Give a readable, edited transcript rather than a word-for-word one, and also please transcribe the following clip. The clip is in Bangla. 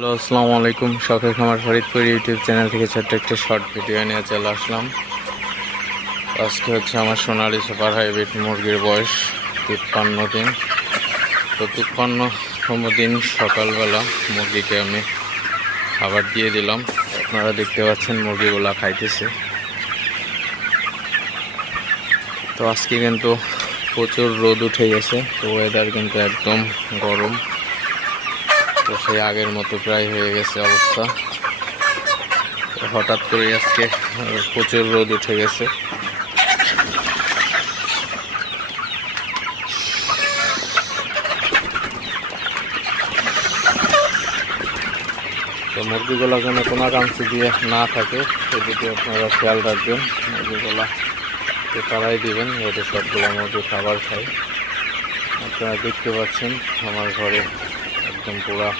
হ্যালো, আসসালামু আলাইকুম। শখের খামার ফরিদপুর ইউটিউব চ্যানেল থেকে ছোট্ট একটা শর্ট ভিডিও নিয়ে চলে আসলাম। আজকে হচ্ছে আমার সোনালী সুপার হাইব্রিড মুরগির বয়স 53 দিন। তো 53তম দিন সকালবেলা মুরগিকে আমি খাবার দিয়ে দিলাম। আপনারা দেখতে পাচ্ছেন মুরগিগুলা খাইতেছে। তো আজকে কিন্তু প্রচুর রোদ উঠে গেছে, তো ওয়েদার কিন্তু একদম গরম। তো সেই আগের মতো প্রায় হয়ে গেছে অবস্থা। হঠাৎ করে আজকে প্রচুর রোদ উঠে গেছে। তো মুরগিগুলা যেন কোনো কাঞ্চি দিয়ে না থাকে সেদিকে আপনারা খেয়াল রাখবেন। মুরগিগুলা তারাই দিবেন যাতে সবগুলো মুরগি খাবার খায়। আপনারা দেখতে পাচ্ছেন আমার ঘরে একদম পুরা